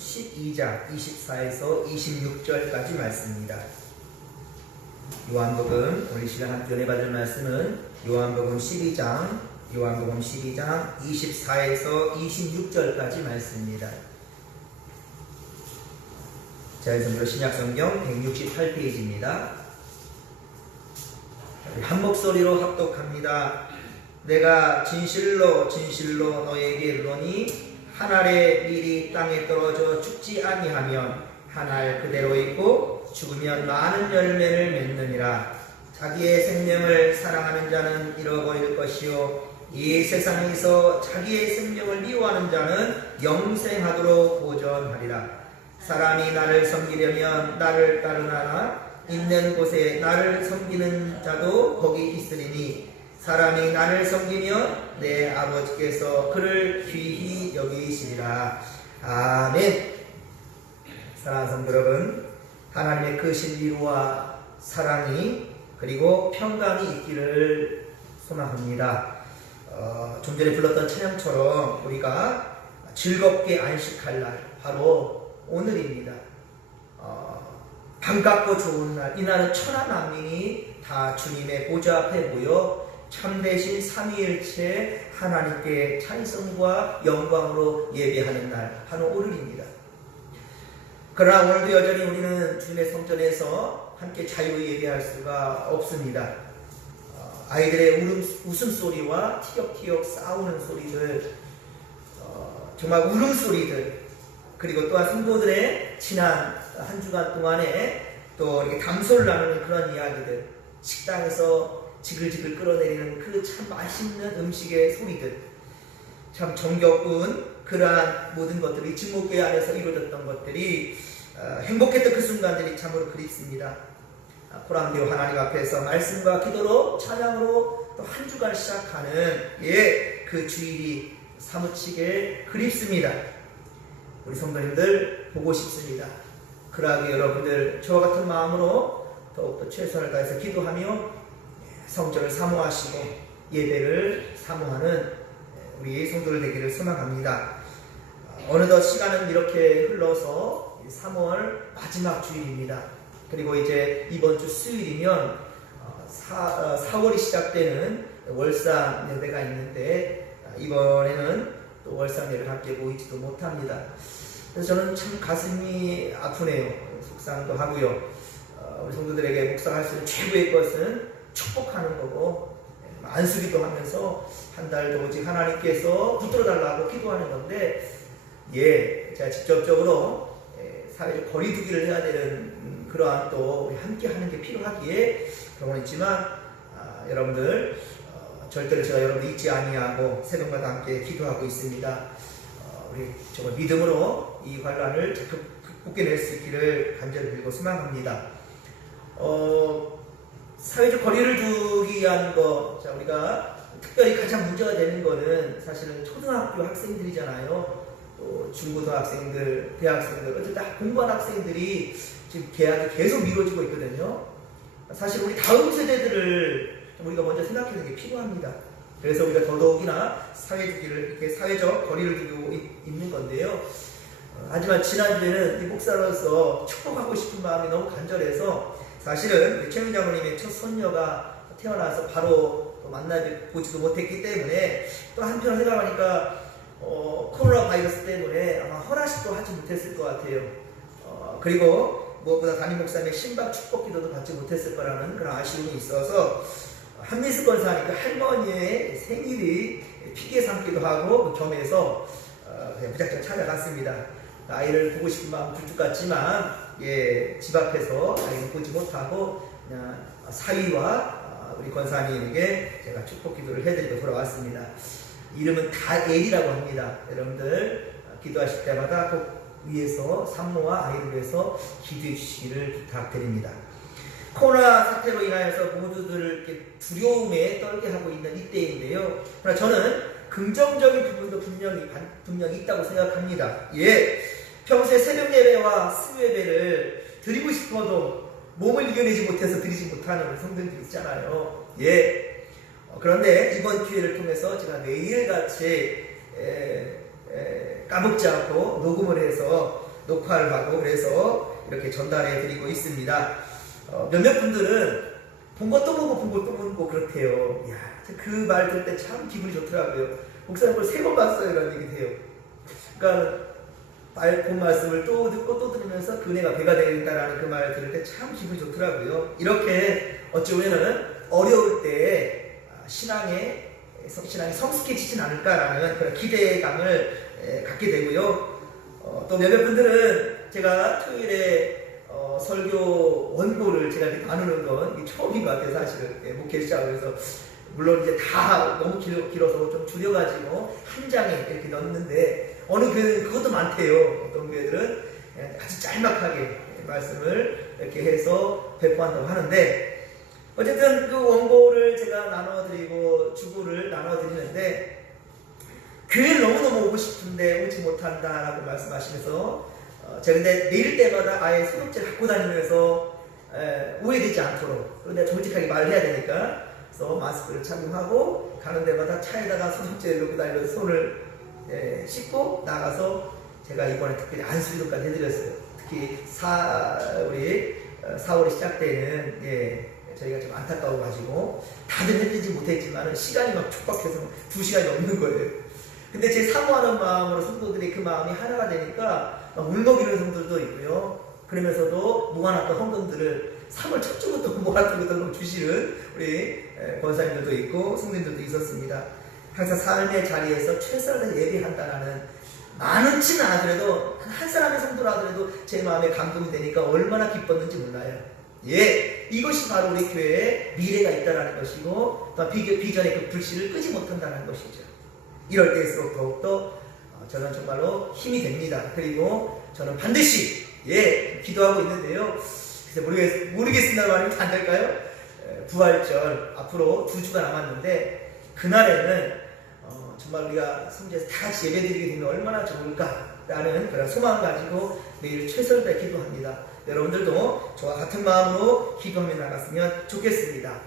12장 24에서 26절까지 말씀입니다. 요한복음, 우리 시간 함께 은혜 받을 말씀은 요한복음 12장 24에서 26절까지 말씀입니다. 자연성경 신약성경 168페이지입니다. 한 목소리로 합독합니다. 내가 진실로 진실로 너에게 이르노니 한 알의 밀이 땅에 떨어져 죽지 아니하면 한 알 그대로 있고 죽으면 많은 열매를 맺느니라. 자기의 생명을 사랑하는 자는 잃어버릴 것이요 이 세상에서 자기의 생명을 미워하는 자는 영생하도록 보존하리라. 사람이 나를 섬기려면 나를 따르나라. 있는 곳에 나를 섬기는 자도 거기 있으리니 사람이 나를 섬기면 내 아버지께서 그를 귀히 여기시리라. 아멘. 사랑하는 성도 여러분, 하나님의 그 신비와 사랑이 그리고 평강이 있기를 소망합니다. 좀 전에 불렀던 찬양처럼 우리가 즐겁게 안식할 날 바로 오늘입니다. 반갑고 좋은 날, 이날은 천하 만민이 다 주님의 보좌 앞에 모여 참되신 삼위일체 하나님께 찬송과 영광으로 예배하는 날, 바로 오늘입니다. 그러나 오늘도 여전히 우리는 주님의 성전에서 함께 자유히 예배할 수가 없습니다. 아이들의 웃음소리와 티격티격 싸우는 소리들, 정말 울음소리들, 그리고 또한 성도들의 지난 한 주간 동안에 또 이렇게 담소를 나누는 그런 이야기들, 식당에서 지글지글 끌어내리는 그 참 맛있는 음식의 소리들, 참 정겨운 그러한 모든 것들이 진목교회 안에서 이루어졌던 것들이 행복했던 그 순간들이 참으로 그립습니다. 코람데오 하나님 앞에서 말씀과 기도로 찬양으로 또 한 주간 시작하는 그 주일이 사무치게 그립습니다. 우리 성도님들 보고 싶습니다. 그러하게 여러분들 저와 같은 마음으로 더욱더 최선을 다해서 기도하며 성전을 사모하시고 예배를 사모하는 우리 성도들 되기를 소망합니다. 어느덧 시간은 이렇게 흘러서 3월 마지막 주일입니다. 그리고 이제 이번 주 수요일이면 4월이 시작되는 월상 예배가 있는데 이번에는 또 월상 예배를 함께 모이지도 못합니다. 그래서 저는 참 가슴이 아프네요. 속상도 하고요. 우리 성도들에게 묵상할 수 있는 최고의 것은 축복하는 거고 안수기도 하면서 한 달도 오직 하나님께서 붙들어 달라고 기도하는 건데 제가 직접적으로 사회적 거리두기를 해야 되는 그러한 또 우리 함께 하는 게 필요하기에 그런 건 있지만 여러분들 절대로 제가 여러분들 잊지 아니하고 새벽마다 함께 기도하고 있습니다. 우리 정말 믿음으로 이 환란을 극복해낼 수 있기를 간절히 빌고 소망합니다. 사회적 거리를 두기 위한 거, 자, 우리가 특별히 가장 문제가 되는 거는 사실은 초등학교 학생들이잖아요. 또 중고등학생들, 대학생들, 어쨌든 다 공부한 학생들이 지금 개학이 계속 미뤄지고 있거든요. 사실 우리 다음 세대들을 우리가 먼저 생각하는 게 필요합니다. 그래서 우리가 더더욱이나 사회적 거리를 두고 있는 건데요. 하지만 지난주에는 이 목사로서 축복하고 싶은 마음이 너무 간절해서 사실은 우리 최민 장로님의 첫 손녀가 태어나서 바로 만나보지도 못했기 때문에 또 한편 생각하니까 코로나 바이러스 때문에 아마 헌화식도 하지 못했을 것 같아요. 그리고 무엇보다 담임 목사님의 신박 축복 기도도 받지 못했을 거라는 그런 아쉬움이 있어서 한미스 권사니까 할머니의 생일이 피기에 삼기도 하고 겸해서 그냥 무작정 찾아갔습니다. 아이를 보고 싶은 마음 굴뚝 같지만 집 앞에서 아이를 보지 못하고 그냥 사위와 우리 권사님에게 제가 축복 기도를 해드리고 돌아왔습니다. 이름은 다엘이라고 합니다. 여러분들 기도하실 때마다 꼭 위에서 산모와 아이를 위해서 기도해 주시기를 부탁드립니다. 코로나 사태로 인하여서 모두들 이렇게 두려움에 떨게 하고 있는 이때인데요. 그러나 저는 긍정적인 부분도 분명히 있다고 생각합니다. 평소에 새벽 예배와 수요 예배를 드리고 싶어도 몸을 이겨내지 못해서 드리지 못하는 성도들이 있잖아요. 그런데 이번 기회를 통해서 제가 매일같이 까먹지 않고 녹음을 해서 녹화를 하고 그래서 이렇게 전달해 드리고 있습니다. 몇몇 분들은 본 것도 보고 본 것도 보고 그렇대요. 그 말 들을 때 참 기분이 좋더라고요. 목사님 그걸 3번 봤어요 이런 얘기 해요. 그러니까 본 말씀을 또 듣고 또 들으면서 그 은혜가 배가 된다라는 그 말 들을 때 참 기분이 좋더라고요. 이렇게 어찌 보면은 어려울 때 신앙이 성숙해지진 않을까라는 그런 기대감을 갖게 되고요. 또 몇몇 분들은 제가 토요일에 설교 원고를 제가 이렇게 나누는 건 처음인 것 같아요. 사실은 목회 시작을. 그래서 물론 이제 다 너무 길어서 좀 줄여가지고 한 장에 이렇게 넣는데 어느 교회는 그것도 많대요. 어떤 교회들은 아주 짤막하게 말씀을 이렇게 해서 배포한다고 하는데 어쨌든 그 원고를 제가 나눠드리고 주구를 나눠드리는데 교회를 너무너무 오고 싶은데 오지 못한다라고 말씀하시면서 제가 근데 내릴 때마다 아예 소독제를 갖고 다니면서 오해되지 않도록 그런데 정직하게 말을 해야 되니까 그래서 마스크를 착용하고 가는 데마다 차에다가 소독제를 넣고 다니면서 손을 씻고 나가서 제가 이번에 특별히 안수기도까지 해드렸어요. 특히 우리 4월이 시작되는 저희가 좀 안타까워가지고 다들 해드리지 못했지만 시간이 막 촉박해서 2시간이 넘는 거예요. 근데 제 사모하는 마음으로 성도들이 그 마음이 하나가 되니까 막 울먹이는 성도들도 있고요. 그러면서도 모아놨던 헌금들을 3월 첫 주부터 모아놨던 것들로 주시는 우리 권사님들도 있고 성도님들도 있었습니다. 항상 삶의 자리에서 최선을 다해 예배한다라는 많지는 않더라도 한 사람의 성도라 하더라도 제 마음에 감동이 되니까 얼마나 기뻤는지 몰라요. 이것이 바로 우리 교회에 미래가 있다는 것이고 또 비전의 그 불씨를 끄지 못한다는 것이죠. 이럴 때일수록 더욱더 저는 정말로 힘이 됩니다. 그리고 저는 반드시 기도하고 있는데요. 글쎄 모르겠습니다 말하면 안 될까요? 부활절 앞으로 2주가 남았는데 그날에는 정말 우리가 성지에서 다 같이 예배드리게 되면 얼마나 좋을까라는 그런 소망을 가지고 매일 최선을 다해 기도합니다. 여러분들도 저와 같은 마음으로 기도하며 나갔으면 좋겠습니다.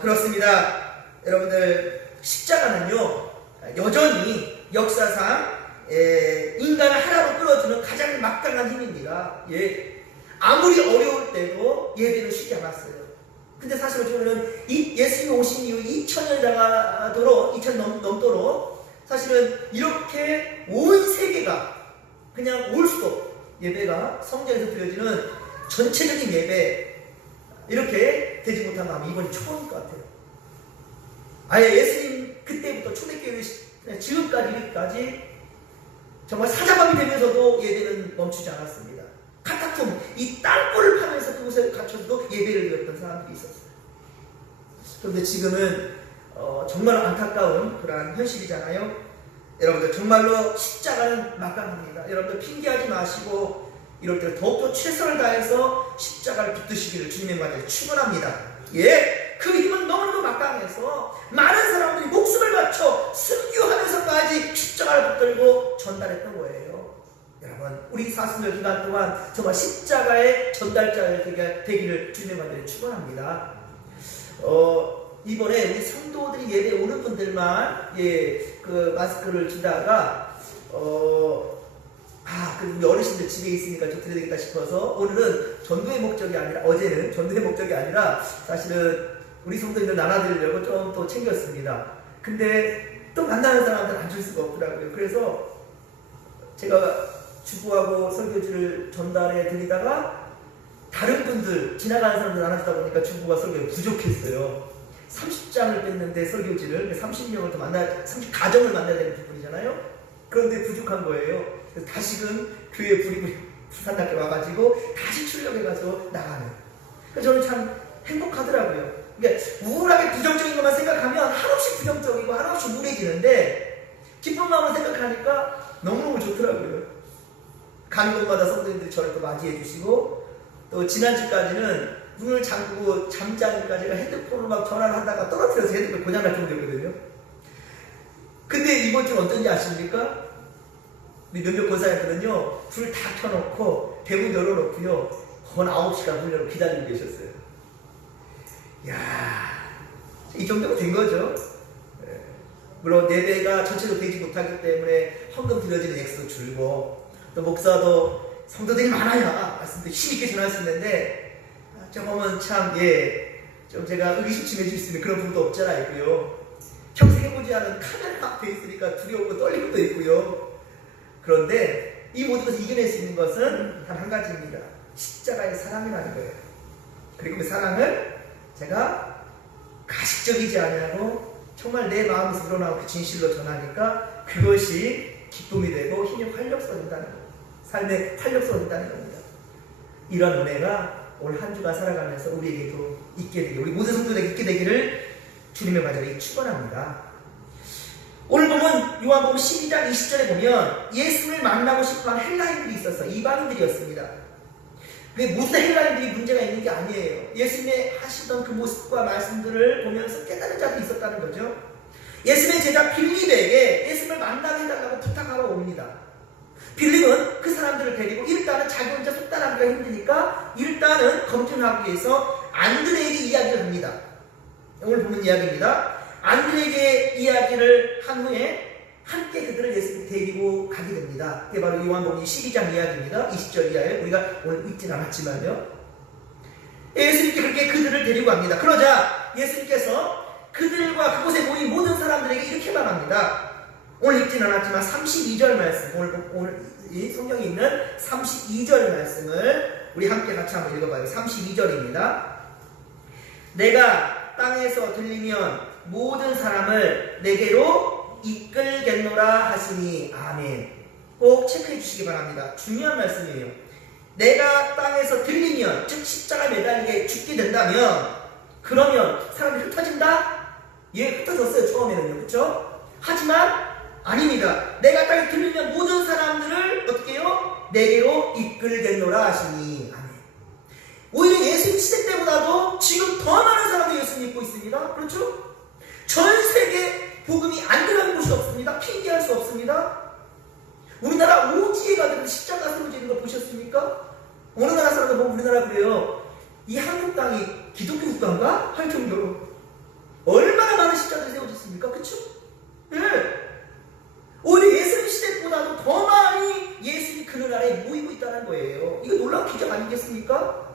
그렇습니다. 여러분들 십자가는요 여전히 역사상 인간을 하나로 끌어주는 가장 막강한 힘입니다. 아무리 어려울 때도 예배는 쉬지 않았어요. 근데 사실 보면은 예수님이 오신 이후 2000년 넘도록 사실은 이렇게 온 세계가 그냥 올수록 예배가 성전에서 드려지는 전체적인 예배 이렇게 되지 못한 마음이 이번이 처음일 것 같아요. 아예 예수님 그때부터 초대교회 지금까지 정말 사자밤이 되면서도 예배는 멈추지 않았습니다. 카타콤, 이 땅굴을 파면서 그곳에 갇혀서도 예배를 드렸던 사람들이 있었어요. 그런데 지금은 정말 안타까운 그러한 현실이잖아요. 여러분들 정말로 십자가는 막강합니다. 여러분들 핑계하지 마시고 이럴 때 더욱더 최선을 다해서 십자가를 붙드시기를 주님의 말에 축원합니다. 그 힘은 너무너무 막강해서 많은 사람들이 목숨을 바쳐 순교하면서까지 십자가를 붙들고 전달했던 거예요. 여러분 우리 사순절 기간 동안 정말 십자가의 전달자가 되기를 주님의 말에 축원합니다. 이번에 우리 성도들이 예배 오는 분들만 그 마스크를 주다가 우리 어르신들 집에 있으니까 좀 드려야 되겠다 싶어서 오늘은 전도의 목적이 아니라 어제는 전도의 목적이 아니라 사실은 우리 성도님들 나눠드리려고 좀 또 챙겼습니다. 근데 또 만나는 사람들 안 줄 수가 없더라고요. 그래서 제가 주부하고 설교지를 전달해 드리다가 다른 분들 지나가는 사람들 나눠주다 보니까 주부가 설교가 부족했어요. 30장을 뺐는데 설교지를 30명을 더 30가정을 만나야 되는 부분이잖아요. 그런데 부족한 거예요. 그래서 다시금 교회에 부산답게 와가지고 다시 출력해가지고 나가는. 그래서 저는 참 행복하더라고요. 그러니까 우울하게 부정적인 것만 생각하면 한없이 부정적이고 한없이 우울해지는데 기쁜 마음을 생각하니까 너무너무 좋더라고요. 가는 곳마다 성도님들이 저를 또 맞이해 주시고 또 지난주까지는 문을 잠그고 잠자니까 제가 핸드폰으로 막 전화를 하다가 떨어뜨려서 핸드폰 고장날 정도거든요. 근데 이번 주는 어떤지 아십니까? 우리 몇몇 권사님들은요 불 다 켜놓고 대문 열어놓고요 건 9시간 훈련을 기다리고 계셨어요. 이 정도가 된 거죠. 물론 예배가 전체로 되지 못하기 때문에 헌금 드려지는 액수도 줄고 또 목사도 성도들이 많아야 말씀도 힘있게 전할 수 있는데 좀 보면 참 좀 제가 의기소침해질 수 있는 그런 부분도 없지 않아 있고요. 평생 해보지 않은 카메라 앞에 있으니까 두려움도 떨리고도 있고요. 그런데 이 모든 것을 이겨낼 수 있는 것은 단 한 가지입니다. 십자가의 사랑이라는 거예요. 그리고 그 사랑을 제가 가식적이지 아니하고 정말 내 마음에서 우러나오고 그 진실로 전하니까 그것이 기쁨이 되고 힘의 활력소가 된다는 거예요. 삶의 활력소가 된다는 겁니다. 이런 은혜가 올 한 주간 살아가면서 우리에게도 있게 되기를, 우리 모든 성도들에게 있게 되기를 주님의 간절히 축원합니다. 오늘 보면 요한복음 12장 20절에 보면 예수를 만나고 싶어하는 헬라인들이 있어서 이방인들이었습니다. 모두 다 헬라인들이 문제가 있는 게 아니에요. 예수님의 하시던 그 모습과 말씀들을 보면서 깨달은 자도 있었다는 거죠. 예수님의 제자 빌립에게 예수님을 만나게 해달라고 부탁하러 옵니다. 빌립은 그 사람들을 데리고 일단은 자기 혼자 속단하기가 힘드니까 일단은 검증하기 위해서 안드레에게 이야기를 합니다. 오늘 보는 이야기입니다. 안드레에게 이야기를 한 후에 함께 그들을 예수님 데리고 가게 됩니다. 그게 바로 요한복음 12장 이야기입니다. 20절 이하에 우리가 오늘 읽진 않았지만요. 예수님께 그렇게 그들을 데리고 갑니다. 그러자 예수님께서 그들과 그곳에 모인 모든 사람들에게 이렇게 말합니다. 오늘 읽진 않았지만 32절 말씀, 오늘 이 성경에 있는 32절 말씀을 우리 함께 같이 한번 읽어봐요. 32절입니다. 내가 땅에서 들리면 모든 사람을 내게로 이끌겠노라 하시니 아멘. 꼭 체크해 주시기 바랍니다. 중요한 말씀이에요. 내가 땅에서 들리면, 즉 십자가 매달리게 죽게 된다면, 그러면 사람들이 흩어진다? 흩어졌어요 처음에는요. 그렇죠? 하지만 아닙니다. 내가 땅에 들리면 모든 사람들을 어떻게 해요? 내게로 이끌겠노라 하시니 아멘. 오히려 예수님 시대 때보다도 지금 더 많은 사람들이 예수 믿고 있습니다. 그렇죠? 전 세계 복음이 안 들어가는 곳이 없습니다. 핑계할 수 없습니다. 우리나라 오지에 가도 십자가 세워지는 거 보셨습니까? 어느 나라 사람들 보면 우리나라 그래요. 이 한국 땅이 기독교 국가인가? 할 정도로 얼마나 많은 십자가들이 세워졌습니까? 그렇죠? 예. 오히려 예수님 시대보다도 더 많이 예수님 그늘 아래에 모이고 있다는 거예요. 이거 놀라운 기적 아니겠습니까?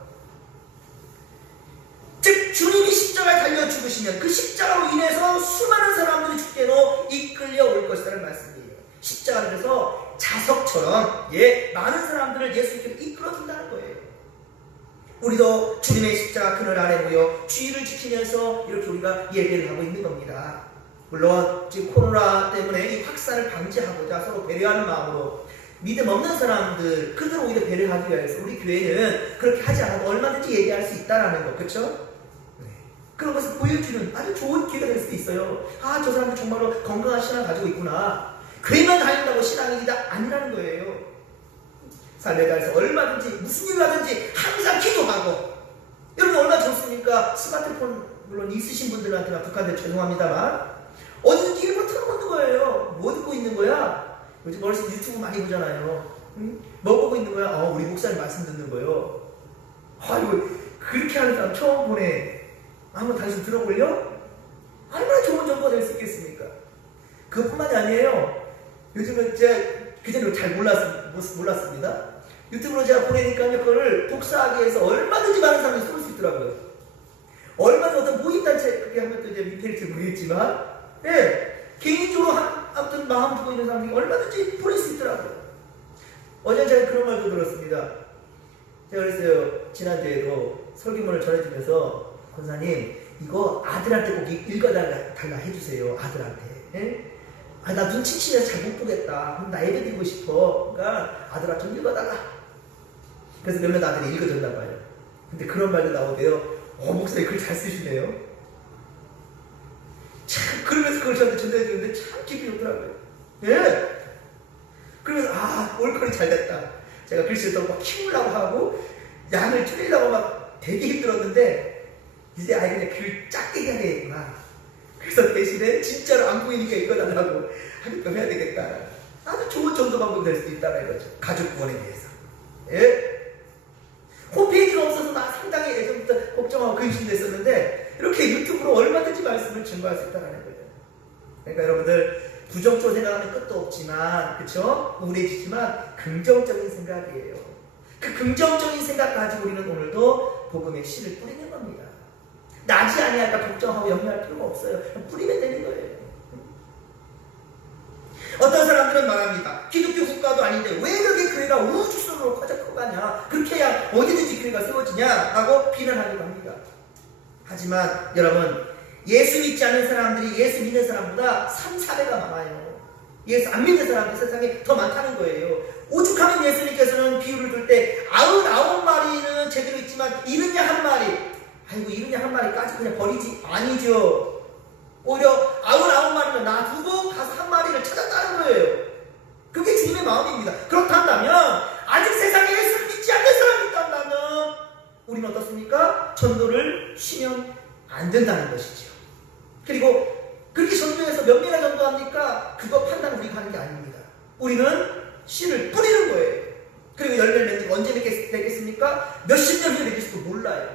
즉 주님이 십자가에 달려 죽으시면 그 십자가로 인해서 수많은 사람들이 주께로 이끌려 올 것이라는 말씀이에요. 십자가를 그래서 자석처럼 많은 사람들을 예수님께로 이끌어준다는 거예요. 우리도 주님의 십자가 그늘 아래 모여 주의를 지키면서 이렇게 우리가 예배를 하고 있는 겁니다. 물론 지금 코로나 때문에 이 확산을 방지하고자 서로 배려하는 마음으로 믿음 없는 사람들 그들 오히려 배려하기 위해서 우리 교회는 그렇게 하지 않아도 얼마든지 예배할 수 있다는 거, 그렇죠? 그런 것을 보여주는 아주 좋은 기회가 될 수도 있어요. 아, 저 사람들 정말로 건강한 신앙을 가지고 있구나. 교회만 다닌다고 신앙이 아니라는 거예요. 삶에 대해서 얼마든지 무슨 일을 하든지 항상 기도하고. 여러분 얼마나 좋습니까? 스마트폰 물론 있으신 분들한테는 북한들 죄송합니다만 어디든지 일본 틀어놓는 거예요. 뭐 듣고 있는 거야? 요즘 어르신 유튜브 많이 보잖아요. 응? 뭐 보고 있는 거야? 우리 목사님 말씀 듣는 거요. 이거 그렇게 하는 사람 처음 보네. 한번 당신 들어볼려? 얼마나 좋은 정보가 될 수 있겠습니까? 그것뿐만이 아니에요. 요즘은 제가 그전에 잘 몰랐습니다. 유튜브로 제가 보내니까요, 그거를 독사하기 위해서 얼마든지 많은 사람이 쏠 수 있더라고요. 얼마든지 어떤 모임단체, 그렇게 하면 또 이제 밑에일지 모르겠지만, 개인적으로 아무튼 마음 두고 있는 사람들이 얼마든지 보낼 수 있더라고요. 어제 제가 그런 말도 들었습니다. 제가 그랬어요. 지난주에도 설교문을 전해주면서, 권사님, 이거 아들한테 꼭 읽어달라 해주세요. 아들한테. 나 눈치치면서 잘 못 보겠다. 나 예배 드리고 싶어. 그러니까 아들아 좀 읽어달라. 그래서 몇몇 아들이 읽어줬나 봐요. 근데 그런 말도 나오대요. 목사님 글 잘 쓰시네요. 참, 그러면서 그걸 저한테 전달해주는데 참 기분이 좋더라고요. 그러면서, 올거리 잘 됐다. 제가 글씨를 더 막 키우려고 하고, 양을 줄이려고 막 되게 힘들었는데, 이제 그냥 글 작게 해야 되겠구나. 그래서 대신에 진짜로 안 보이니까 읽어달라고 하게끔 해야 되겠다. 아주 좋은 전도 방법이 될 수도 있다는 거죠. 가족 구원에 대해서. 홈페이지가 없어서 나 상당히 예전부터 걱정하고 근심됐었는데 이렇게 유튜브로 얼마든지 말씀을 증거할 수 있다는 거죠. 그러니까 여러분들 부정적으로 생각하면 끝도 없지만, 그쵸? 우울해지지만 긍정적인 생각이에요. 그 긍정적인 생각 가지고 우리는 오늘도 복음의 씨를 뿌리는 겁니다. 나지 아니할까 걱정하고 염려할 필요가 없어요. 그냥 뿌리면 되는 거예요. 어떤 사람들은 말합니다. 기독교 국가도 아닌데 왜 그렇게 교회가 우주선으로 커져가냐? 그렇게 해야 어디든지 교회가 세워지냐? 라고 비난하기도 합니다. 하지만 여러분, 예수 믿지 않는 사람들이 예수 믿는 사람보다 3, 4배가 많아요. 예수 안 믿는 사람들이 세상에 더 많다는 거예요. 오죽하면 예수님께서는 비유를 들 때 99마리는 제대로 있지만 이른 양 한 마리, 아이고 이른 양 한 마리까지 그냥 버리지? 아니죠. 오히려 99마리는 놔두고 가서 한 마리를 찾았다는 거예요. 그게 주님의 마음입니다. 그렇다면 아직 세상에 예수를 믿지 않는 사람이 있다면 우리는 어떻습니까? 전도를 쉬면 안 된다는 것이죠. 그리고 그렇게 전도해서 몇 명이나 전도합니까? 그거 판단 우리가 하는 게 아닙니다. 우리는 씨를 뿌리는 거예요. 그리고 열매를 맺는 거 언제 맺겠습니까? 몇십 년 후에 맺을지도 몰라요.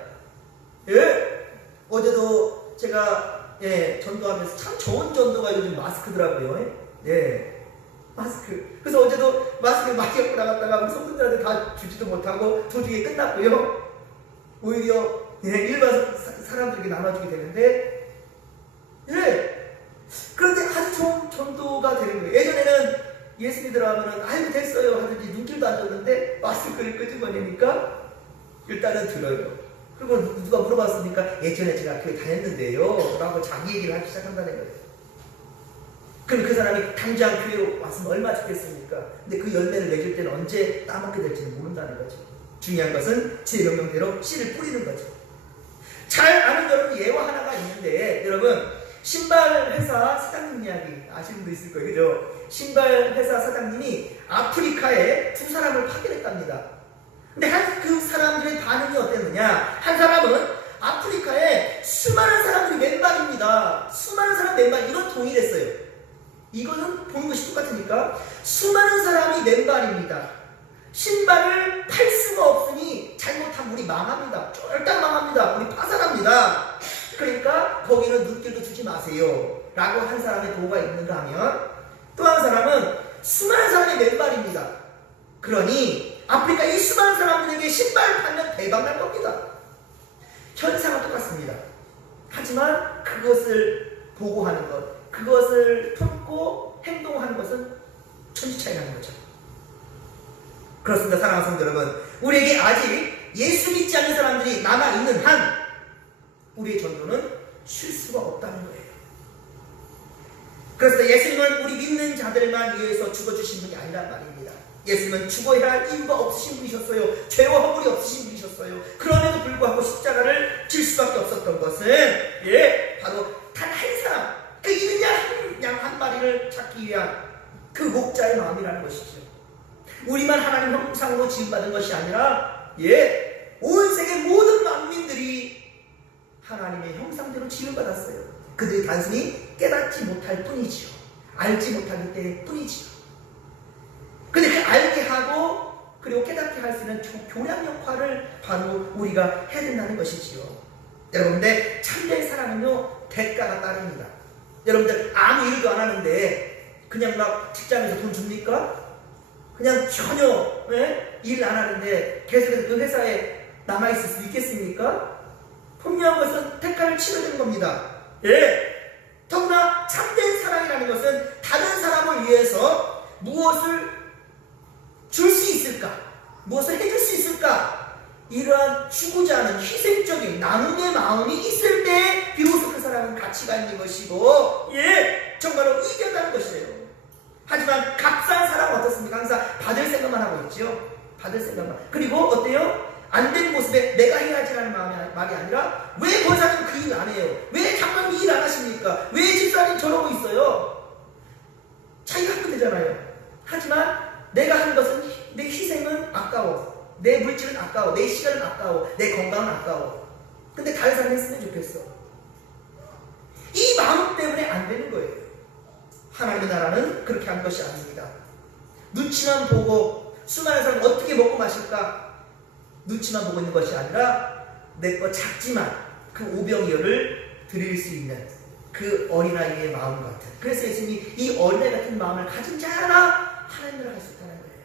예? 어제도 제가 전도하면서 참 좋은 전도가 요즘 마스크더라고요. 예. 마스크. 그래서 어제도 마스크 많이 갖고 나갔다가 우리 성도들한테 다 주지도 못하고 도중에 끝났고요. 오히려 일반 사람들에게 나눠주게 되는데, 그런데 아주 좋은 전도가 되는 거예요. 예전에는 예수 믿으러 하면은 아이고 됐어요 하든지 눈길도 안 줬는데 마스크를 끄집어내니까 일단은 들어요. 그리고 누가 물어봤으니까 예전에 제가 교회 다녔는데요 라고 자기 얘기를 하기 시작한다는 거예요. 그럼 그 사람이 당장 교회로 왔으면 얼마나 좋겠습니까? 근데 그 열매를 맺을 때는 언제 따먹게 될지는 모른다는 거죠. 중요한 것은 제 명령대로 씨를 뿌리는 거죠. 잘 아는 여러분 예화 하나가 있는데, 여러분 신발 회사 사장님 이야기 아시는 분도 있을 거예요. 그죠? 신발 회사 사장님이 아프리카에 두 사람을 파견했답니다. 근데 그 사람들의 반응이 어땠느냐? 한 사람은 아프리카에 수많은 사람들이 맨발입니다. 수많은 사람 맨발, 이건 동일했어요. 이거는 보는 것이 똑같으니까 수많은 사람이 맨발입니다. 신발을 팔 수가 없으니 잘못하면 우리 망합니다. 쫄딱 망합니다. 우리 파산합니다. 그러니까 거기는 눈길도 주지 마세요 라고 한 사람의 도가 있는가 하면, 또 한 사람은 수많은 사람이 맨발입니다. 그러니 아프리카 이 수많은 사람들에게 신발을 팔면 대박 날 겁니다. 현상은 똑같습니다. 하지만 그것을 보고하는 것, 그것을 품고 행동하는 것은 천지 차이 나는 거죠. 그렇습니다. 사랑하는 성도 여러분, 우리에게 아직 예수 믿지 않는 사람들이 남아있는 한 우리의 전도는 쉴 수가 없다는 거예요. 그래서 예수님은 우리 믿는 자들만 위해서 죽어주신 분이 아니란 말입니다. 예수님은 죽어야 할 이유가 없으신 분이셨어요. 죄와 허물이 없으신 분이셨어요. 그럼에도 불구하고 십자가를 질 수밖에 없었던 것은 바로 단 한 사람, 그 이른 양 한 마리를 찾기 위한 그 목자의 마음이라는 것이죠. 우리만 하나님 형상으로 지음받은 것이 아니라 온 세계 모든 만민들이 하나님의 형상대로 지음받았어요. 그들이 단순히 깨닫지 못할 뿐이지요. 알지 못하기 때문이지요. 근데 그 알게 하고 그리고 깨닫게 할 수 있는 교량 역할을 바로 우리가 해야 된다는 것이지요. 여러분들, 참된 사랑은요 대가가 따릅니다. 여러분들 아무 일도 안 하는데 그냥 막 직장에서 돈 줍니까? 그냥 전혀 일 안 하는데 계속해서 그 회사에 남아있을 수 있겠습니까? 분명한 것은 대가를 치러야 되는 겁니다. 더구나 참된 사랑이라는 것은 다른 사람을 위해서 무엇을 줄 수 있을까? 무엇을 해줄 수 있을까? 이러한 주고자 하는 희생적인 나눔의 마음이 있을 때 비로소 그 사람은 가치가 있는 것이고 정말로 의견하는 것이에요. 하지만 값싼 사람은 어떻습니까? 항상 받을 생각만 하고 있죠. 받을 생각만. 그리고 어때요? 안 된 모습에 내가 해야지라는 말이 아니라 왜 권사님 그 일 안 해요? 왜 장로님 일 안 하십니까? 왜 집사님 저러고 있어요? 자기가 하면 되잖아요. 하지만 내가 하는 것은 내 희생은 아까워. 내 물질은 아까워. 내 시간은 아까워. 내 건강은 아까워. 근데 다른 사람이 했으면 좋겠어. 이 마음 때문에 안 되는 거예요. 하나님의 나라는 그렇게 하는 것이 아닙니다. 눈치만 보고 수많은 사람이 어떻게 먹고 마실까? 눈치만 보고 있는 것이 아니라 내 거 작지만 그 오병이어를 드릴 수 있는 그 어린아이의 마음 같은. 그래서 예수님이 이 어린아이 같은 마음을 가진 자라 하나님을 할 수 있다는 거예요.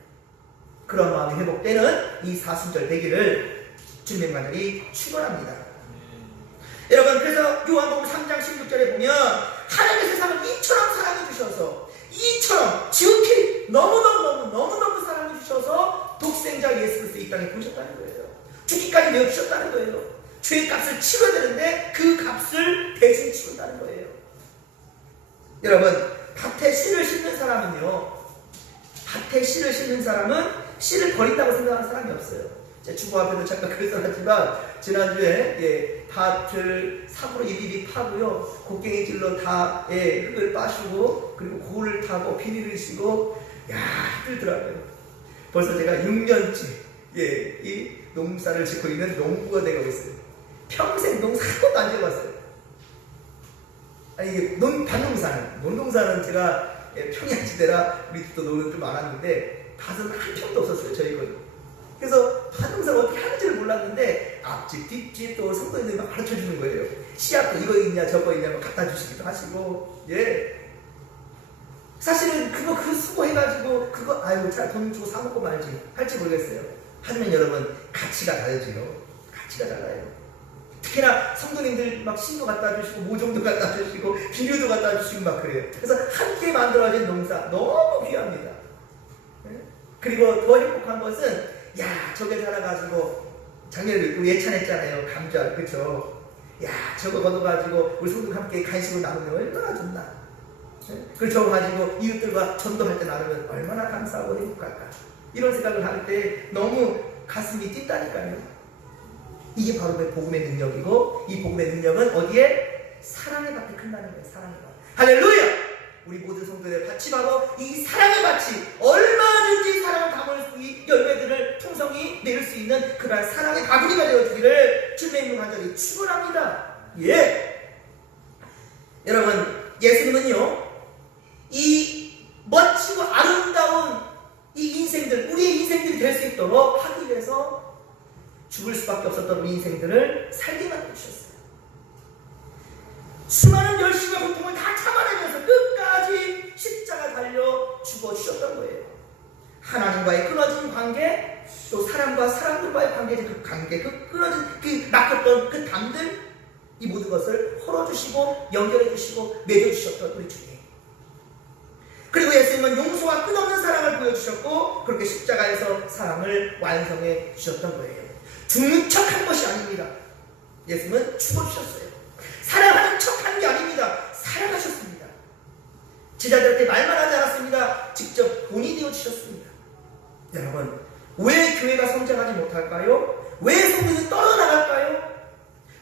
그런 마음이 회복되는 이 사순절 되기를 주님의 만들이 축원합니다. 여러분, 그래서 요한복음 3장 16절에 보면 하나님의 세상을 이처럼 사랑해 주셔서, 이처럼 지극히 너무너무 사랑해 주셔서 독생자 예수 그리스도 이 땅에 보셨다는 거예요. 죽기까지 내어 주셨다는 거예요. 죄의 값을 치러야 되는데 그 값을 대신 치른다는 거예요. 여러분, 밭에 씨를 심는 사람은 씨를 버린다고 생각하는 사람이 없어요. 제 주보 앞에도 잠깐 그랬었지만 지난주에 밭을 삽으로 이리리 파고요, 곡괭이질로 다 흙을 빠시고 그리고 고를 타고 비닐을 씌고 힘들더라고요. 벌써 제가 6년째 이 농사를 짓고 있는 농부가 되고 있어요. 평생 농사 한 번도 안 지어봤어요. 아니 이게 논농사는 제가 평양지대라 우리 집도 노는 좀 많았는데 밭은 한 평도 없었어요, 저희 건. 그래서 밭농사를 어떻게 하는지를 몰랐는데 앞집 뒷집 또 성도님들이 막 가르쳐 주는 거예요. 씨앗도 이거 있냐 저거 있냐 막 갖다 주시기도 하시고. 사실은 그 수고해가지고 돈 주고 사 먹고 말지 할지 모르겠어요. 하지만 여러분, 가치가 다르지요. 가치가 달라요. 특히나 성도님들 막 신도 갖다 주시고 모종도 갖다 주시고 비료도 갖다 주시고 막 그래요. 그래서 함께 만들어진 농사 너무 귀합니다. 그리고 더 행복한 것은 저게 자라가지고 작년에 우리 예찬했잖아요. 감자, 그쵸? 저거 걷어가지고 우리 성도들 함께 간식으로 나누면 얼마나 좋나. 그걸 저거 가지고 이웃들과 전도할 때 나누면 얼마나 감사하고 행복할까. 이런 생각을 할 때 너무 가슴이 뛴다니까요. 이게 바로 복음의 능력이고, 이 복음의 능력은 어디에? 사랑의 밭에 큰다는 거예요. 사랑의 밭. 할렐루야! 우리 모든 성도들의 밭이 바로 이 사랑의 밭이, 얼마든지 사랑을 담을 이 열매들을 풍성히 내릴 수 있는 그런 사랑의 바구니가 되어주기를 주님의 이름으로 간절히 축원합니다. 여러분, 예수님은요, 이 멋지고 아름다운 이 인생들, 우리의 인생들이 될 수 있도록 하기 위해서 죽을 수밖에 없었던 우리 인생들을 살게 만들어주셨어요. 수많은 열심과 고통을 다 참아내면서 끝까지 십자가 달려 죽어주셨던 거예요. 하나님과의 끊어진 관계, 또 사람과 사람들과의 관계, 그 끊어진 막혔던 그 담들, 이 모든 것을 풀어주시고 연결해주시고 맺어주셨던 우리 주님. 그리고 예수님은 용서와 끝없는 사랑을 보여주셨고, 그렇게 십자가에서 사랑을 완성해 주셨던 거예요. 죽는 척한 것이 아닙니다. 예수님은 죽어주셨어요. 사랑하는 척한 게 아닙니다. 사랑하셨습니다. 제자들한테 말만 하지 않았습니다. 직접 본인이 되어주셨습니다. 여러분, 왜 교회가 성장하지 못할까요? 왜 성도들이 떨어나갈까요?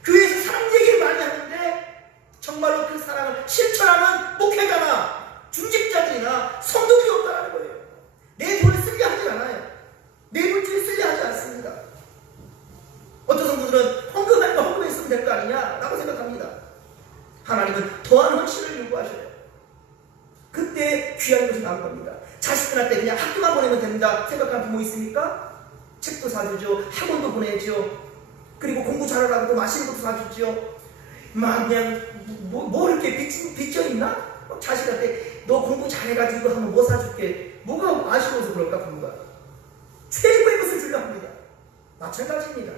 교회에서 사랑 얘기를 많이 하는데 정말로 그 사랑을 실천하는 목회자나 중직자들이나 성도들이 없다는 거예요. 내 돈을 쓰게 하지 않아요. 내 물질을 쓰게 하지 않습니다. 어떤 성도들은 헌금에 쓰면 될 거 아니냐 라고 생각합니다. 하나님은 더한 헌신을 요구하셔요. 그때 귀한 것이 나올 겁니다. 자식들한테 그냥 학교만 보내면 됩니다 생각하는 부모 있습니까? 책도 사주죠. 학원도 보내죠. 그리고 공부 잘하라고 또 맛있는 것도 사주죠. 막 그냥 뭐 이렇게 빚져 있나? 자식한테 너 공부 잘해가지고 하면 뭐 사줄게. 뭐가 아쉬워서 그럴까 부모가. 최고의 것을 주려 합니다. 마찬가지입니다.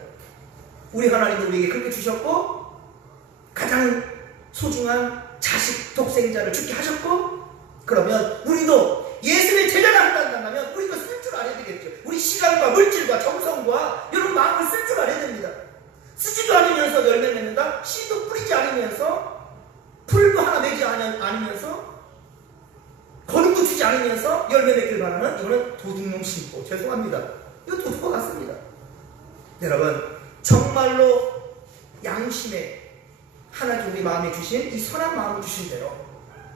우리 하나님은 우리에게 그렇게 주셨고, 가장 소중한 자식 독생자를 죽게 하셨고, 그러면 우리도 예수의 제자가 한다면 우리도 쓸 줄 알아야 되겠죠. 우리 시간과 물질과 정성과 이런 마음을 쓸 줄 알아야 됩니다. 쓰지도 않으면서 열매 맺는다? 씨도 뿌리지 않으면서, 풀도 하나 내지 않으면서, 거름도 주지 않으면서 열매 맺길 바라는, 이거는 도둑놈 심고, 죄송합니다. 이거 도둑과 같습니다. 여러분, 정말로 양심에 하나님 우리 마음에 주신 이 선한 마음을 주신 대로,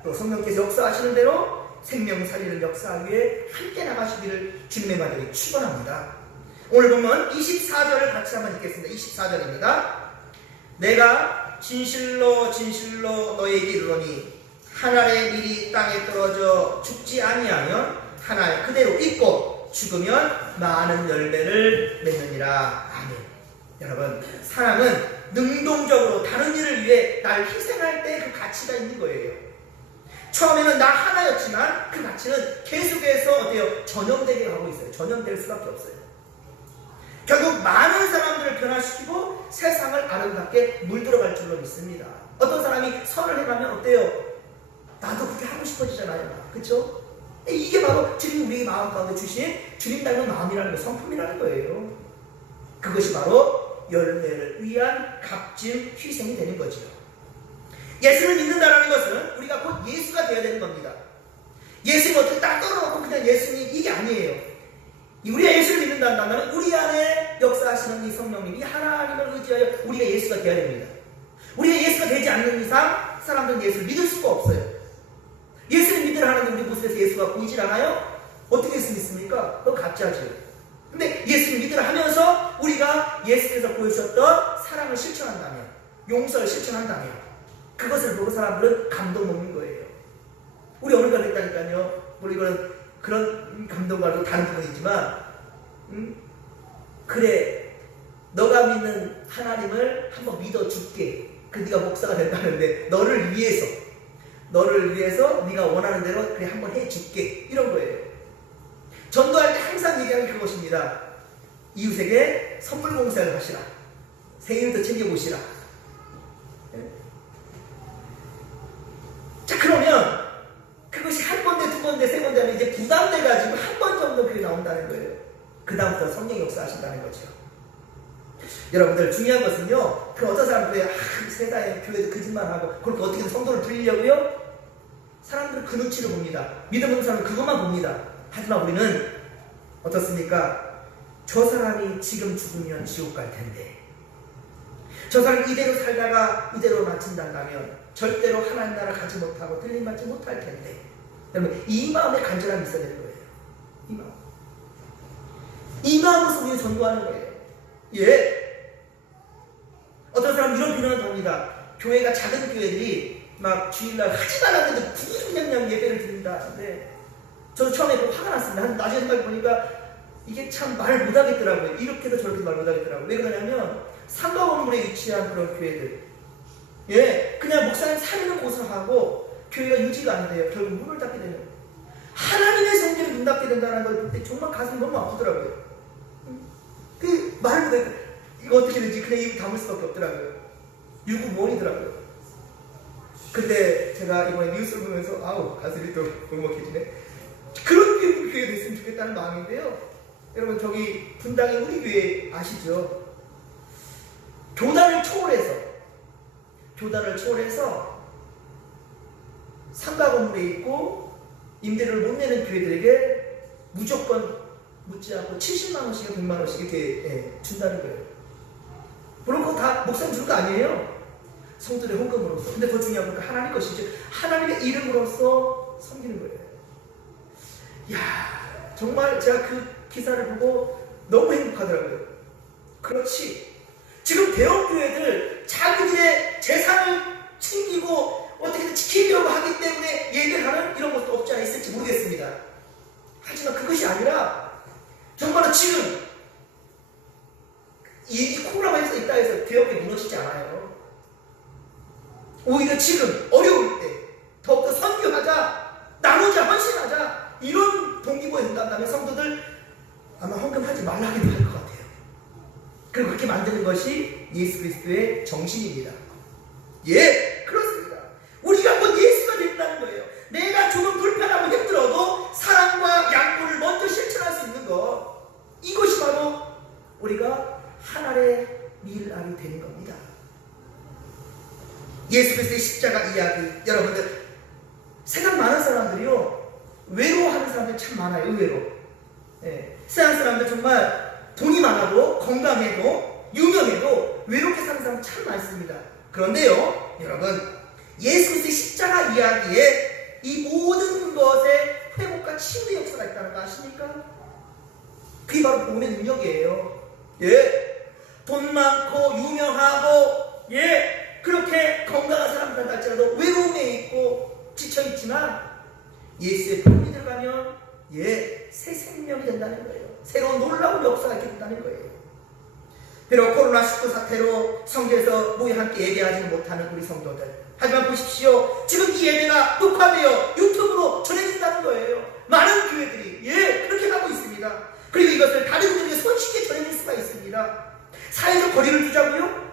또 성령께서 역사하시는 대로 생명 살리는 역사 위에 함께 나가시기를 주님의 말씀이 축원합니다. 오늘 보면 24절을 같이 한번 읽겠습니다. 24절입니다. 내가 진실로 너에게 이르노니 한 알의 밀이 땅에 떨어져 죽지 아니하면 한 알 그대로 있고 죽으면 많은 열매를 맺느니라. 아멘. 여러분, 사람은 능동적으로 다른 일을 위해 날 희생할 때 그 가치가 있는 거예요. 처음에는 나 하나였지만 그 가치는 계속해서 어때요? 전염되게 가고 있어요. 전염될 수밖에 없어요. 결국 많은 사람들을 변화시키고 세상을 아름답게 물들어갈 줄로 믿습니다. 어떤 사람이 선을 해가면 어때요? 나도 그렇게 하고 싶어지잖아요. 그렇죠? 이게 바로 주님 우리 마음 가운데 주신 주님 닮은 마음이라는 거, 성품이라는 거예요. 그것이 바로 열매를 위한 값진 희생이 되는 거죠. 예수를 믿는다는 것은 우리가 곧 예수가 되어야 되는 겁니다. 예수를 어떻게 딱 떨어놓고 그냥 예수님 이게 아니에요. 우리가 예수를 믿는다면 우리 안에 역사하시는 이 성령님이 하나님을 의지하여 우리가 예수가 되어야 됩니다. 우리가 예수가 되지 않는 이상 사람들은 예수를 믿을 수가 없어요. 예수를 믿으라 하는데 우리 모습에서 예수가 보이질 않아요? 어떻게 예수 믿습니까? 그거 가짜죠. 근데 예수를 믿으라 하면서 우리가 예수께서 보여주셨던 사랑을 실천한다면, 용서를 실천한다면 그것을 보고 사람들은 감동 먹는 거예요. 우리 어머니가 됐다니까요. 우리 이거는 그런 감동과도 다른 부분이지만 그래 너가 믿는 하나님을 한번 믿어줄게. 그 네가 목사가 된다는데 너를 위해서 네가 원하는 대로 그래 한번 해줄게. 이런 거예요. 전도할 때 항상 얘기하는 그것입니다. 이웃에게 선물 공세를 하시라. 생일도 챙겨보시라. 자, 그러면 그것이 한 번대, 두 번대, 세 번대 하면 이제 부담돼가지고 한 번 정도 그게 나온다는 거예요. 그 다음부터 성령 역사하신다는 거죠. 여러분들 중요한 것은요, 그 어떤 사람들이 세상에 교회도 거짓말하고 그렇게 어떻게든 성도를 불리려고요? 사람들은 그 눈치를 봅니다. 믿음 없는 사람은 그것만 봅니다. 하지만 우리는 어떻습니까? 저 사람이 지금 죽으면 지옥 갈 텐데, 저 사람이 이대로 살다가 이대로 마친다면 절대로 하나님 나라 가지 못하고 들림받지 못할 텐데. 여러분, 이 마음에 간절함이 있어야 되는 거예요. 이 마음으로서 우리는 전도하는 거예요. 예. 어떤 사람은 이런 비난을 합니다. 교회가 작은 교회들이 막 주일날 하지 말라는데 그냥 예배를 드린다. 근데 저도 처음에 화가 났습니다. 나중에 생각해보니까 이게 참 말 못하겠더라고요. 이렇게도 저렇게도 말 못하겠더라고요. 왜 그러냐면 상가 건물에 위치한 그런 교회들, 예, 그냥 목사님 살리는 곳을 하고 교회가 유지가 안 돼요. 결국 문을 닫게 되는, 하나님의 성전에 문 닫게 된다는 걸 볼 때 정말 가슴이 너무 아프더라고요. 그 말 못해. 이거 어떻게 되지? 그냥 입을 다물 수밖에 없더라고요. 유구무원이더라고요. 근데 제가 이번에 뉴스를 보면서 아우 가슴이 또 먹먹해지네. 그런 교회 됐으면 좋겠다는 마음인데요. 여러분, 저기 분당의 우리 교회 아시죠? 교단을 초월해서 상가 건물에 있고 임대료를 못 내는 교회들에게 무조건 묻지 않고 70만 원씩 100만 원씩 이렇게 준다는 거예요. 물론 그거 다 목사님 주는 거 아니에요. 성도의 헌금으로서. 근데 더 중요한 건 하나님 것이죠. 하나님의 이름으로서 섬기는 거예요. 이야, 정말 제가 그 기사를 보고 너무 행복하더라고요. 그렇지. 지금 대형교회들 자기들의 재산을 챙기고 어떻게든 지키려고 하기 때문에 예배하는 이런 것도 없지 않아 있을지 모르겠습니다. 하지만 그것이 아니라 정말로 지금 이 코로나가 있다 해서 대형교회 무너지지 않아요. 오히려 지금 어려울 때 더욱더 선교하자, 나누자, 헌신하자, 이런 동기부여에 된다면 성도들 아마 헌금하지 말라기도 할 것 같아요. 그리고 그렇게 만드는 것이 예수 그리스도의 정신입니다. 예, 그렇습니다. 우리가 곧 예수가 된다는 거예요. 내가 조금 불편하고 힘들어도 사랑과 양보를 먼저 실천할 수 있는 것, 이것이 바로 우리가 하나의 밀알이 되는 겁니다. 예수 그리스도의 십자가 이야기, 여러분들 생각 많은 사람들이요, 외로워하는 사람들이 참 많아요. 의외로. 예, 세상 사람들 정말 돈이 많아도 건강해도 유명해도 외롭게 사는 사람 참 많습니다. 그런데요, 여러분, 예수 그리스도의 십자가 이야기에 이 모든 것에 회복과 치유의 역사가 있다는 거 아십니까? 그게 바로 복음의 능력이에요. 예, 돈 많고 유명하고, 예, 그렇게 건강한 사람들 할지라도 외로움에 있고 지쳐있지만 예수의 복음이 들어가면, 예, 새 생명이 된다는 거예요. 새로운 놀라운 역사가 있게 된다는 거예요. 비록 코로나19 사태로 성교에서 모여 함께 예배하지 못하는 우리 성도들, 하지만 보십시오. 지금 이 예배가 녹화되어 유튜브로 전해진다는 거예요. 많은 교회들이 그렇게 하고 있습니다. 그리고 이것을 다른 분에게 손쉽게 전해질 수가 있습니다. 사회적 거리를 두자고요?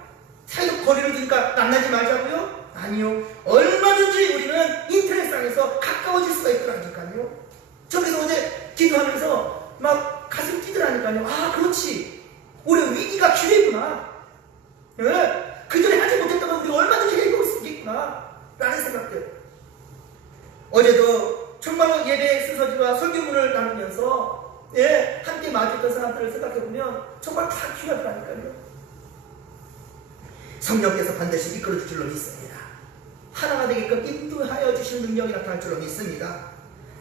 사회적 거리를 두니까 만나지 말자고요? 아니요. 얼마든지 우리는 인터넷상에서 가까워질 수가 있더라니까요. 저기서 어제 기도하면서 막 가슴 뛰더라니까요. 아, 그렇지. 우리 위기가 기회구나. 그 전에 하지 못했다면 우리 얼마든지 해볼 수 있겠구나. 라는 생각들. 어제도 정말로 예배 순서지와 설교문을 나누면서 함께 마주했던 사람들을 생각해보면 정말 다 귀하더라니까요. 성령께서 반드시 이끌어 주실 줄로 믿습니다. 하나가 되게끔 인도하여 주실 능력이 나타날 줄로 믿습니다.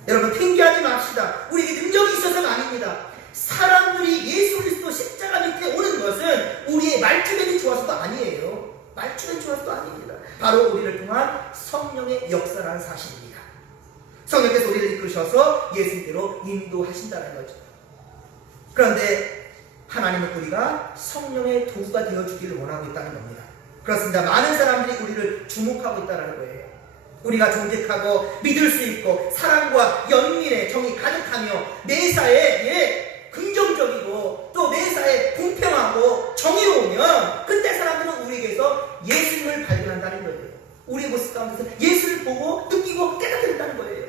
여러분, 핑계하지 맙시다. 우리에게 능력이 있어서가 아닙니다. 사람들이 예수 그리스도 십자가 밑에 오는 것은 우리의 말주변이 좋아서도 아니에요. 말주변이 좋아서도 아닙니다. 바로 우리를 통한 성령의 역사라는 사실입니다. 성령께서 우리를 이끌으셔서 예수님께로 인도하신다는 거죠. 그런데 하나님은 우리가 성령의 도구가 되어주기를 원하고 있다는 겁니다. 그렇습니다. 많은 사람들이 우리를 주목하고 있다는 거예요. 우리가 정직하고 믿을 수 있고 사랑과 연민의 정이 가득하며 매사에 긍정적이고 또 매사에 공평하고 정의로우면 그때 사람들은 우리에게서 예수님을 발견한다는 거예요. 우리의 모습 가운데서 예수를 보고 느끼고 깨닫게 된다는 거예요.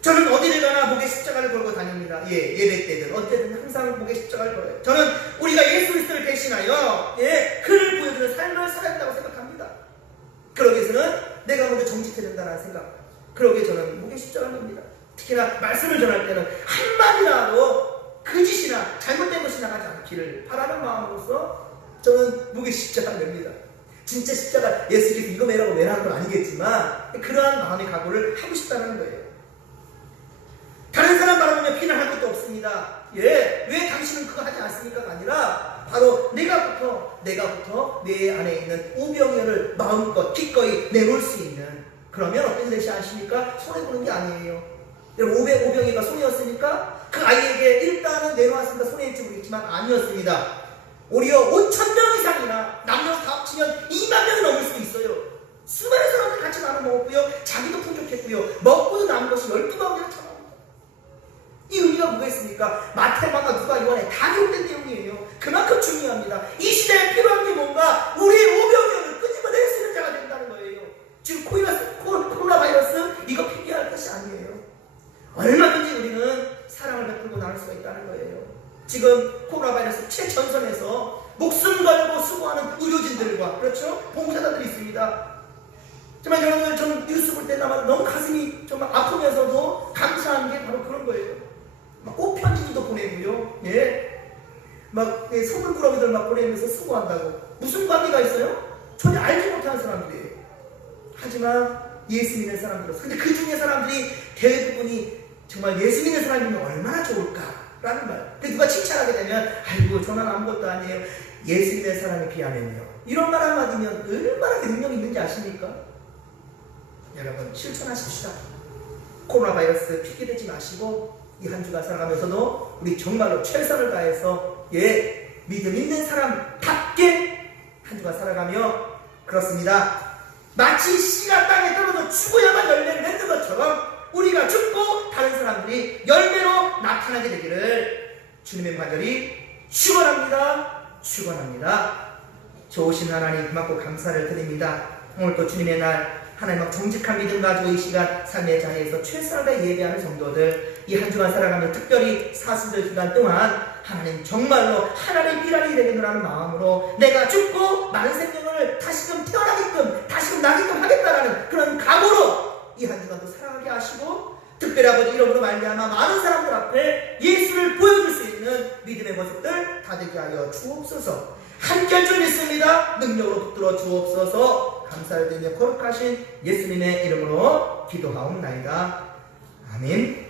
저는 어디를 가나 목에 십자가를 걸고 다닙니다. 예배 때든 어쨌든 항상 목에 십자가를 걸어요. 저는 우리가 예수 그리스도를 대신하여 그를 보여주는 삶을 살아야 된다고 생각합니다. 그러기 위해서는 내가 먼저 정직해야 된다는 생각. 그러기에 저는 목에 십자가를 겁니다. 특히나 말씀을 전할 때는 한마디라도 거짓이나 잘못된 것이 나가지 않기를 바라는 마음으로서 저는 목에 십자가를 냅니다. 진짜 십자가 예수께서 이거 매라고 매라는 건 아니겠지만 그러한 마음의 각오를 하고 싶다는 거예요. 다른 사람 바라보면 비난할 것도 없습니다. 왜 당신은 그거 하지 않습니까가 아니라 바로 내가부터 내 안에 있는 오병이어를 마음껏 기꺼이 내놓을 수 있는, 그러면 어떤 것이 아십니까? 손해보는 게 아니에요. 여러분, 오병이가 손해였습니까? 그 아이에게 일단은 내놓았습니다. 손해일지 모르겠지만 아니었습니다. 오히려 5,000명 이상이나 남녀 다 합치면 2만 명이 넘을 수도 있어요. 수많은 사람들 같이 나눠 먹었고요. 자기도 풍족했고요. 먹고도 남은 것이 12방울이나 참. 이 의미가 뭐겠습니까? 마태마가 누가 요한에 다 기록된 내용이에요. 그만큼 중요합니다. 이 시대에 필요한 게 뭔가? 우리의 오병이어를 끄집어낼 수 있는 자가 된다는 거예요. 지금 코로나 바이러스 이거 핑계할 것이 아니에요. 얼마든지 우리는 사랑을 베풀고 나눌 수가 있다는 거예요. 지금 코로나 바이러스 최전선에서 목숨 걸고 수고하는 의료진들과 그렇죠? 봉사자들이 있습니다. 정말 여러분, 저는 뉴스 볼 때 너무 가슴이 정말 아프면서도 감사한 게 바로 그런 거예요. 막 꽃편지도 보내고요. 막 소금꾸러기들 막 보내면서 수고한다고. 무슨 관계가 있어요? 전혀 알지 못하는 사람들이에요. 하지만 예수 믿는 사람들로서. 근데 그 중에 사람들이 대부분이 정말 예수 믿는 사람이면 얼마나 좋을까라는 말. 근데 누가 칭찬하게 되면 아이고 저는 아무것도 아니에요. 예수 믿는 사람에 비하면요. 이런 말 한마디면 얼마나 능력이 있는지 아십니까? 여러분, 실천하십시다. 코로나 바이러스 핑계대지 마시고 이 한 주간 살아가면서도 우리 정말로 최선을 다해서 믿음 있는 사람답게 한 주간 살아가며, 그렇습니다. 마치 씨가 땅에 떨어져 죽어야만 열매를 맺는 것처럼 우리가 죽고 다른 사람들이 열매로 나타나게 되기를 주님의 간절히 축원합니다. 좋으신 하나님 고맙고 감사를 드립니다. 오늘 또 주님의 날 하나님 앞 정직한 믿음 가지고 이 시간 삶의 자리에서 최선을 다해 예배하는 성도들, 이 한 주간 살아가며 특별히 사순절 기간 동안 하나님 정말로 하나님의 일하게 되겠노라는 마음으로 내가 죽고 많은 생명을 다시금 태어나게끔 다시금 나게끔 하겠다라는 그런 각오로 이 한 주간도 살아가게 하시고, 특별히 아버지 이름으로 말미암아 많은 사람들 앞에 예수를 보여줄 수 있는 믿음의 모습들 다 되게 하여 주옵소서. 함께할 줄 믿습니다. 능력으로 붙들어 주옵소서. 감사를 드리며 거룩하신 예수님의 이름으로 기도하옵나이다. 아멘.